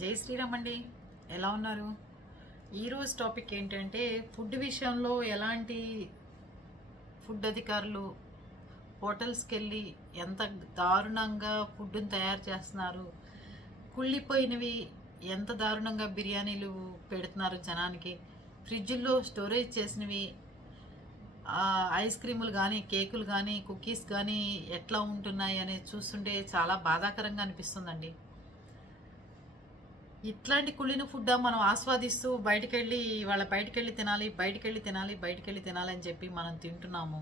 జై శ్రీరామ్ అండి. ఎలా ఉన్నారు? ఈరోజు టాపిక్ ఏంటంటే ఫుడ్ విషయంలో ఎలాంటి ఫుడ్ అధికారులు హోటల్స్కి వెళ్ళి ఎంత దారుణంగా ఫుడ్ని తయారు చేస్తున్నారు కుళ్ళిపోయినవి ఎంత దారుణంగా బిర్యానీలు పెడుతున్నారు జనానికి ఫ్రిడ్జ్లో స్టోరేజ్ చేసినవి ఐస్ క్రీములు కానీ కేకులు కానీ కుకీస్ కానీ ఎట్లా ఉంటున్నాయి అనేది చూస్తుంటే చాలా బాధాకరంగా అనిపిస్తుందండి. ఇట్లాంటి కుళ్ళిన ఫుడ్ మనం ఆస్వాదిస్తూ బయటికి వెళ్ళి వాళ్ళ బయటికి వెళ్ళి తినాలి బయటికి వెళ్ళి తినాలి బయటికి వెళ్ళి తినాలి అని చెప్పి మనం తింటున్నాము.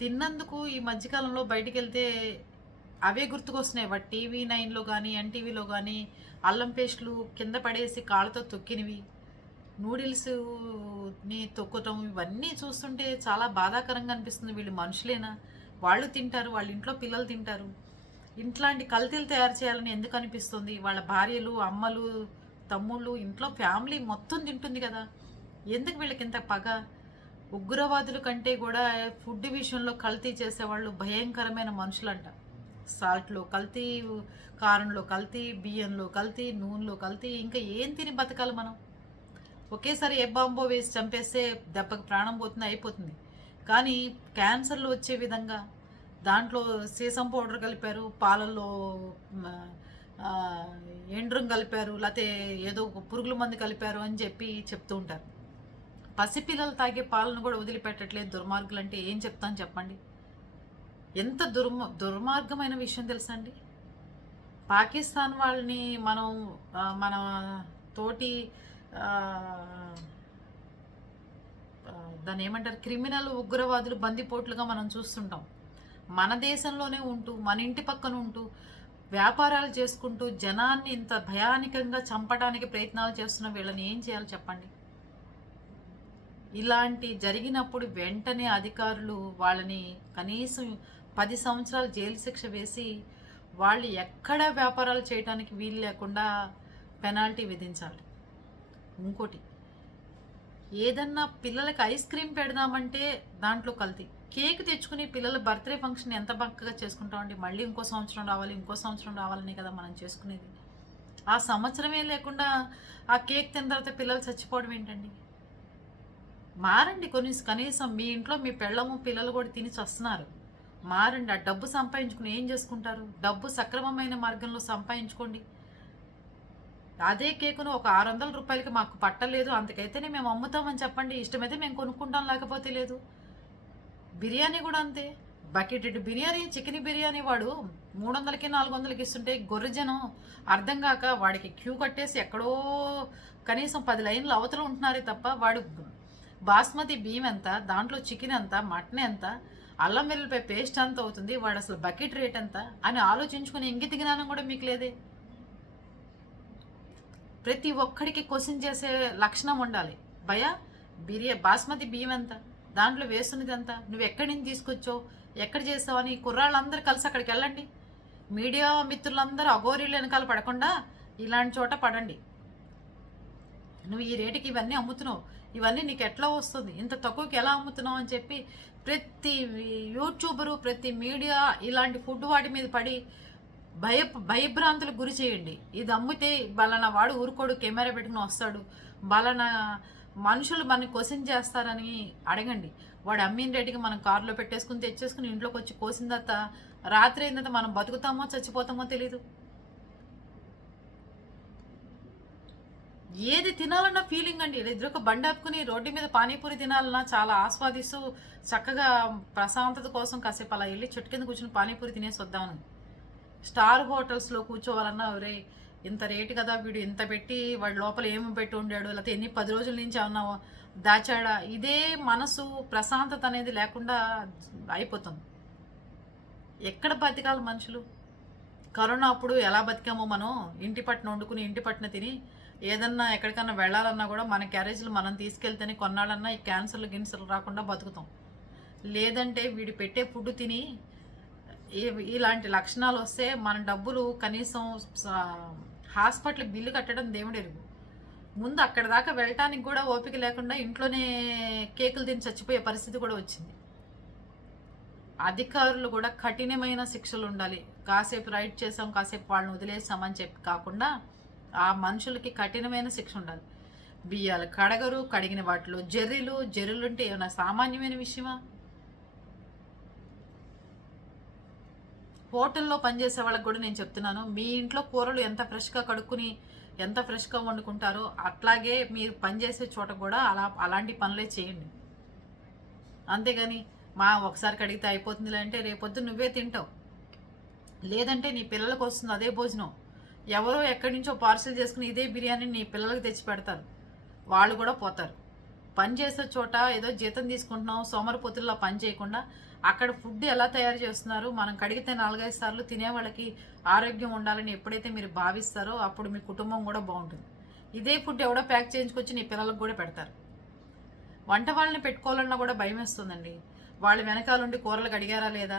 తిన్నందుకు ఈ మధ్యకాలంలో బయటికి వెళ్తే అవే గుర్తుకొస్తున్నాయి. వాటి టీవీ నైన్లో కానీ ఎన్టీవీలో కానీ అల్లం పేస్ట్లు కింద పడేసి కాళ్ళతో తొక్కినవి నూడిల్స్ని తొక్కటం ఇవన్నీ చూస్తుంటే చాలా బాధాకరంగా అనిపిస్తుంది. వీళ్ళు మనుషులేనా? వాళ్ళు తింటారు వాళ్ళ ఇంట్లో పిల్లలు తింటారు. ఇట్లాంటి కల్తీలు తయారు చేయాలని ఎందుకు అనిపిస్తుంది? వాళ్ళ భార్యలు అమ్మలు తమ్ముళ్ళు ఇంట్లో ఫ్యామిలీ మొత్తం తింటుంది కదా. ఎందుకు వీళ్ళకి ఇంత పగ? ఉగ్రవాదుల కంటే కూడా ఫుడ్ విషయంలో కల్తీ చేసేవాళ్ళు భయంకరమైన మనుషులంట. సాల్ట్లో కల్తీ కారంలో కల్తీ బియ్యంలో కల్తీ నూనెలో కల్తీ ఇంకా ఏం తిని బతకాలి మనం? ఒకేసారి ఏ బాంబో వేసి చంపేస్తే దెబ్బకి ప్రాణం పోతుంది అయిపోతుంది. కానీ క్యాన్సర్లు వచ్చే విధంగా దాంట్లో సీసం పౌడర్ కలిపారు పాలల్లో ఎండ్రం కలిపారు లేకపోతే ఏదో పురుగుల మందు కలిపారు అని చెప్పి చెప్తూ ఉంటారు. పసిపిల్లలు తాగే పాలను కూడా వదిలిపెట్టట్లేదు దుర్మార్గులు అంటే ఏం చెప్తాను చెప్పండి? ఎంత దుర్మ దుర్మార్గమైన విషయం తెలుసా అండి? పాకిస్తాన్ వాళ్ళని మనం మన తోటి దాన్ని ఏమంటారు? క్రిమినల్ ఉగ్రవాదులు బందిపోట్లుగా మనం చూస్తుంటాం. మన దేశంలోనే ఉంటూ మన ఇంటి పక్కన ఉంటూ వ్యాపారాలు చేసుకుంటూ జనాన్ని ఇంత భయానికంగా చంపడానికి ప్రయత్నాలు చేస్తున్న వీళ్ళని ఏం చేయాలి చెప్పండి? ఇలాంటి జరిగినప్పుడు వెంటనే అధికారులు వాళ్ళని కనీసం పది సంవత్సరాలు జైలు శిక్ష వేసి వాళ్ళు ఎక్కడ వ్యాపారాలు చేయడానికి వీలు లేకుండా పెనాల్టీ విధించాలి. ఇంకోటి ఏదన్నా పిల్లలకి ఐస్ క్రీమ్ పెడదామంటే దాంట్లో కల్తీ. కేక్ తెచ్చుకుని పిల్లల బర్త్డే ఫంక్షన్ ఎంత బక్కగా చేసుకుంటామండి? మళ్ళీ ఇంకో సంవత్సరం రావాలి ఇంకో సంవత్సరం రావాలని కదా మనం చేసుకునేది. ఆ సంవత్సరమే లేకుండా ఆ కేక్ తిన్న తర్వాత పిల్లలు చచ్చిపోవడం ఏంటండి? మారండి కొన్ని కనీసం మీ ఇంట్లో మీ పెళ్ళము పిల్లలు కూడా తిని చస్తున్నారు. మారండి. ఆ డబ్బు సంపాదించుకుని ఏం చేసుకుంటారు? డబ్బు సక్రమమైన మార్గంలో సంపాదించుకోండి. అదే కేకును ఒక ఆరు వందల రూపాయలకి మాకు పట్టలేదు అంతకైతేనే మేము అమ్ముతామని చెప్పండి. ఇష్టమైతే మేము కొనుక్కుంటాం లేకపోతే లేదు. బిర్యానీ కూడా అంతే. బకెటెడ్ బిర్యానీ చికెన్ బిర్యానీ వాడు మూడు వందలకి నాలుగు వందలకి ఇస్తుంటే గొర్రెజనం అర్థం కాక వాడికి క్యూ కట్టేసి ఎక్కడో కనీసం పది లైన్లు అవతల ఉంటున్నారే తప్ప వాడు బాస్మతి బియ్యం ఎంత దాంట్లో చికెన్ ఎంత మటన్ ఎంత అల్లం వెల్లుల్లిపాయ పేస్ట్ ఎంత అవుతుంది వాడు అసలు బకెట్ రేట్ ఎంత అని ఆలోచించుకుని ఇంగిత జ్ఞానం కూడా మీకు లేదే. ప్రతి ఒక్కడికి క్వశ్చన్ చేసే లక్షణం ఉండాలి. భయ బిర్యా బాస్మతి బియ్యం ఎంత? దాంట్లో వేస్తున్నది ఎంత నువ్వు ఎక్కడి నుంచి తీసుకొచ్చావు? ఎక్కడ చేసావు? అని కుర్రాళ్ళందరూ కలిసి అక్కడికి వెళ్ళండి. మీడియా మిత్రులందరూ అఘోరీలు వెనకాల పడకుండా ఇలాంటి చోట పడండి. నువ్వు ఈ రేటుకి ఇవన్నీ అమ్ముతున్నావు. ఇవన్నీ నీకు ఎట్లా వస్తుంది? ఇంత తక్కువకి ఎలా అమ్ముతున్నావు అని చెప్పి ప్రతి యూట్యూబరు ప్రతి మీడియా ఇలాంటి ఫుడ్ వాటి మీద పడి భయ భయభ్రాంతులకు గురి చేయండి. ఇది అమ్మితే బలానా వాడు ఊరుకోడు కెమెరా పెట్టుకుని వస్తాడు. బలానా మనుషులు మనని క్వశ్చన్ చేస్తారని అడగండి. వాడు అమ్మిన రేటుకి మనం కారులో పెట్టేసుకుని తెచ్చేసుకుని ఇంట్లోకి వచ్చి కోసిన తర్వాత రాత్రి అయిన తర్వాత మనం బతుకుతామో చచ్చిపోతామో తెలీదు. ఏది తినాలన్న ఫీలింగ్ అండి. ఎదురుక బండి ఆపుకుని రోడ్డు మీద పానీపూరి తినాలన్నా చాలా ఆస్వాదిస్తూ చక్కగా ప్రశాంతత కోసం కాసేపు అలా వెళ్ళి చెట్టు కింద కూర్చుని పానీపూరి తినేసి వద్దామని. స్టార్ హోటల్స్లో కూర్చోవాలన్నా ఒరే ఇంత రేటు కదా వీడు ఇంత పెట్టి వాడు లోపల ఏమి పెట్టి ఉండాడు? లేకపోతే ఎన్ని పది రోజుల నుంచి ఏమన్నా దాచాడా? ఇదే మనసు ప్రశాంతత అనేది లేకుండా అయిపోతుంది. ఎక్కడ బతికాలి మనుషులు? కరోనా అప్పుడు ఎలా బతికామో మనం ఇంటి పట్టున వండుకుని ఇంటి పట్టున తిని ఏదన్నా ఎక్కడికన్నా వెళ్ళాలన్నా కూడా మన క్యారేజీలు మనం తీసుకెళ్తేనే కొన్నాళ్ళన్నా ఈ క్యాన్సర్లు గిన్సర్లు రాకుండా బతుకుతాం. లేదంటే వీడు పెట్టే ఫుడ్ తిని ఇలాంటి లక్షణాలు వస్తే మన డబ్బులు కనీసం హాస్పిటల్ బిల్లు కట్టడం దేవుడు ఎరుగు. ముందు అక్కడ దాకా వెళ్ళటానికి కూడా ఓపిక లేకుండా ఇంట్లోనే కేకులు తిని చచ్చిపోయే పరిస్థితి కూడా వచ్చింది. అధికారులు కూడా కఠినమైన శిక్షలు ఉండాలి. కాసేపు రైట్ చేసాం కాసేపు వాళ్ళని వదిలేసామని చెప్పి కాకుండా ఆ మనుషులకి కఠినమైన శిక్ష ఉండాలి. బియ్యాలు కడగరు కడిగిన వాటిలో జర్రీలు జర్రీలు అంటే ఏమైనా సామాన్యమైన విషయమా? హోటల్లో పనిచేసే వాళ్ళకి కూడా నేను చెప్తున్నాను మీ ఇంట్లో కూరలు ఎంత ఫ్రెష్గా కడుక్కుని ఎంత ఫ్రెష్గా వండుకుంటారో అట్లాగే మీరు పనిచేసే చోట కూడా అలా అలాంటి పనులే చేయండి. అంతేగాని మా ఒకసారి కడిగితే అయిపోతుందిలే అంటే రేపొద్దు నువ్వే తింటావు. లేదంటే నీ పిల్లలకు వస్తుంది అదే భోజనం. ఎవరో ఎక్కడి నుంచో పార్సిల్ చేసుకుని ఇదే బిర్యానీ నీ పిల్లలకు తెచ్చి పెడతారు. వాళ్ళు కూడా పోతారు. పని చేసే చోట ఏదో జీతం తీసుకుంటున్నాం సోమరపోతుల్లో పని చేయకుండా అక్కడ ఫుడ్ ఎలా తయారు చేస్తున్నారు? మనం కడిగితే నాలుగైదు సార్లు తినే వాళ్ళకి ఆరోగ్యం ఉండాలని ఎప్పుడైతే మీరు భావిస్తారో అప్పుడు మీ కుటుంబం కూడా బాగుంటుంది. ఇదే ఫుడ్ ఎవడో ప్యాక్ చేయించుకొచ్చి నీ పిల్లలకు కూడా పెడతారు. వంట వాళ్ళని పెట్టుకోవాలన్నా కూడా భయం వేస్తుందండి. వాళ్ళు వెనకాలండి కూరలు కడిగారా లేదా?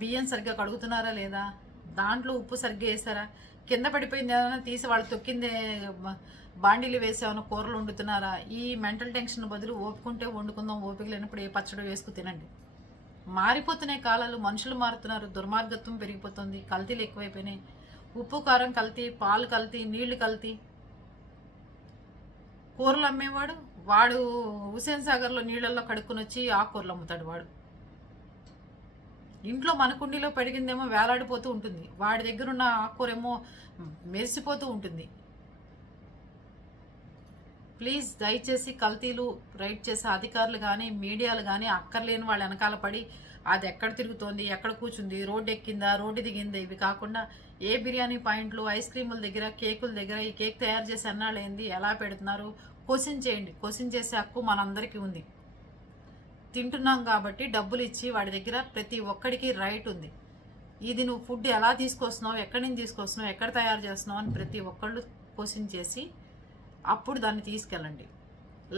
బియ్యం సరిగ్గా కడుగుతున్నారా లేదా? దాంట్లో ఉప్పు సరిగ్గా వేసారా? కింద పడిపోయింది ఏమైనా తీసి వాళ్ళు తొక్కిందే బాండీలు వేసి ఏమైనా కూరలు వండుతున్నారా? ఈ మెంటల్ టెన్షన్ బదులు ఓపుకుంటే వండుకుందాం ఓపిక లేనప్పుడు ఏ పచ్చడి వేసుకు తినండి. మారిపోతున్నాయి కాలాలు మనుషులు మారుతున్నారు దుర్మార్గత్వం పెరిగిపోతుంది కల్తీలు ఎక్కువైపోయినాయి. ఉప్పు కారం కల్తీ పాలు కల్తీ నీళ్ళు కల్తీ. కూరలు అమ్మేవాడు వాడు హుసేన్ సాగర్లో నీళ్ళల్లో కడుక్కుని వచ్చి ఆకుకూరలు అమ్ముతాడు వాడు. ఇంట్లో మన కుండీలో పెరిగిందేమో వేలాడిపోతూ ఉంటుంది. వాడి దగ్గర ఉన్న ఆకుకూర ఏమో మెరిసిపోతూ ఉంటుంది. ప్లీజ్ దయచేసి కల్తీలు రైట్ చేసే అధికారులు కానీ మీడియాలు కానీ అక్కర్లేని వాళ్ళ వెనకాల పడి అది ఎక్కడ తిరుగుతోంది ఎక్కడ కూర్చుంది రోడ్డు ఎక్కిందా రోడ్డు దిగిందా ఇవి కాకుండా ఏ బిర్యానీ పాయింట్లు ఐస్ క్రీముల దగ్గర కేకుల దగ్గర ఈ కేక్ తయారు చేసి అన్నాళ్ళేంది ఎలా పెడుతున్నారు? క్వశ్చన్ చేయండి. క్వశ్చన్ చేసే హక్కు మనందరికీ ఉంది. తింటున్నాం కాబట్టి డబ్బులు ఇచ్చి వాడి దగ్గర ప్రతి ఒక్కడికి రైట్ ఉంది. ఇది నువ్వు ఫుడ్ ఎలా తీసుకొస్తున్నావు ఎక్కడి నుంచి తీసుకొస్తున్నావు ఎక్కడ తయారు చేస్తున్నావు అని ప్రతి ఒక్కళ్ళు క్వశ్చన్ చేసి అప్పుడు దాన్ని తీసుకెళ్ళండి.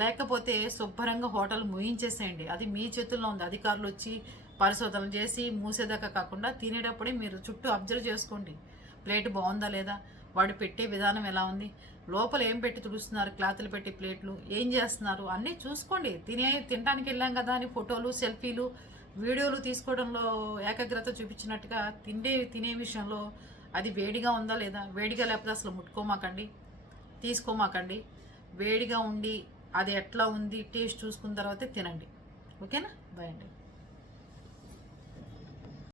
లేకపోతే శుభ్రంగా హోటల్ ముయించేసేయండి అది మీ చేతుల్లో ఉంది. అధికారులు వచ్చి పరిశోధనలు చేసి మూసేదాకా కాకుండా తినేటప్పుడే మీరు చుట్టూ అబ్జర్వ్ చేసుకోండి. ప్లేట్ బాగుందా లేదా? వాడు పెట్టే విధానం ఎలా ఉంది? లోపల ఏం పెట్టి తుడుస్తున్నారు? క్లాతులు పెట్టి ప్లేట్లు ఏం చేస్తున్నారు? అన్నీ చూసుకోండి. తినే తినడానికి వెళ్ళాం కదా అని ఫోటోలు సెల్ఫీలు వీడియోలు తీసుకోవడంలో ఏకాగ్రత చూపించినట్టుగా తిండే తినే విషయంలో అది వేడిగా ఉందా లేదా? వేడిగా లేకపోతే అసలు ముట్టుకోమాకండి. తీసుకోమాకండి. వేడిగా ఉండి అది ఎట్లా ఉంది టేస్ట్ చూసుకున్న తర్వాతే తినండి. ఓకేనా? బాయ్ అండి.